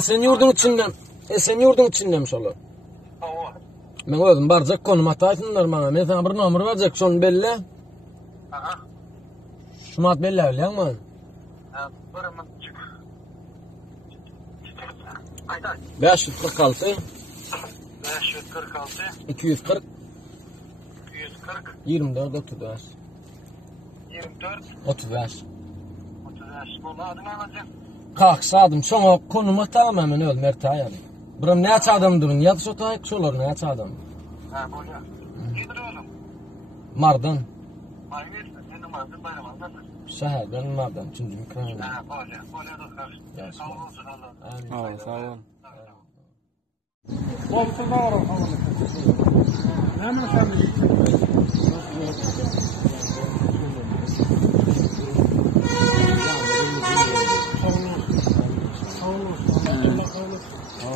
Sen yurdun içindemiş olar. Men özüm barjak konum ataýsynlar maňa. Men sana bir nomer berjek, şonu belle. Aha. Şumat belle bilýärmi? Ha, bir minutçuk. Ayta. 546 546 240 240 24 35 24 35 35 bu adı ne olacak? Kaksadım, şoňa konum ataýam men özüm ertaýa. Birim näçe adam durun, ýa-da şo taýyk şolar näçe adam? Ha, bolýar. Gidir oğlum. Mardan. Mayvis, sen numarasını bayramazdan. Şäher, ben mardan, 3-nji mikroraýon. Ha, bolýar dostlar. Sağ olun, Allah. Amin. Sağ olun. Olsun da var o havalı. Ne mi sen?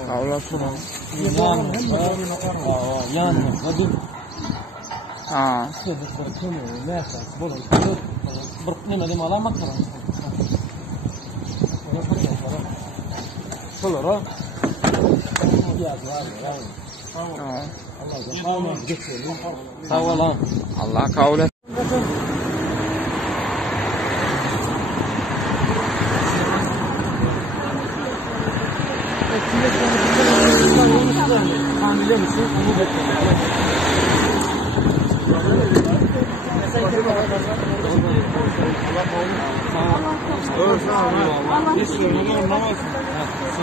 Kavlasın o. Yani, hadi. Ha. Bir nima dema alamat karan. Şolar ha. Sağ ol. Allah kabul et. Hamile misin? Onu bekliyorum.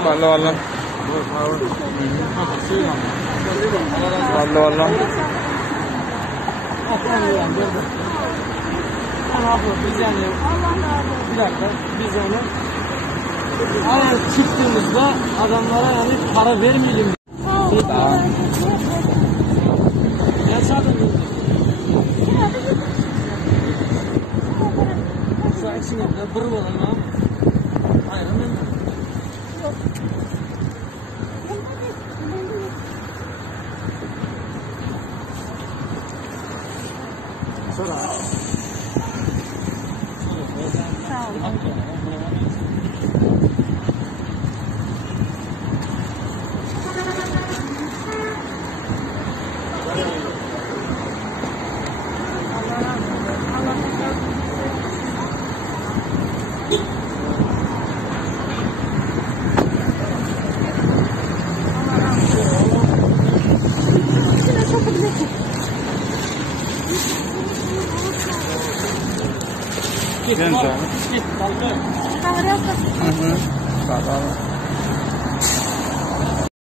Vallahi. Vallahi. Biz yani aynen çıktığımızda adamlara yani para vermeyelim. Yaşadın. Şu içinde bir var ama aynen. Sonra. Gel canım. Git, kalk. Sağ ol.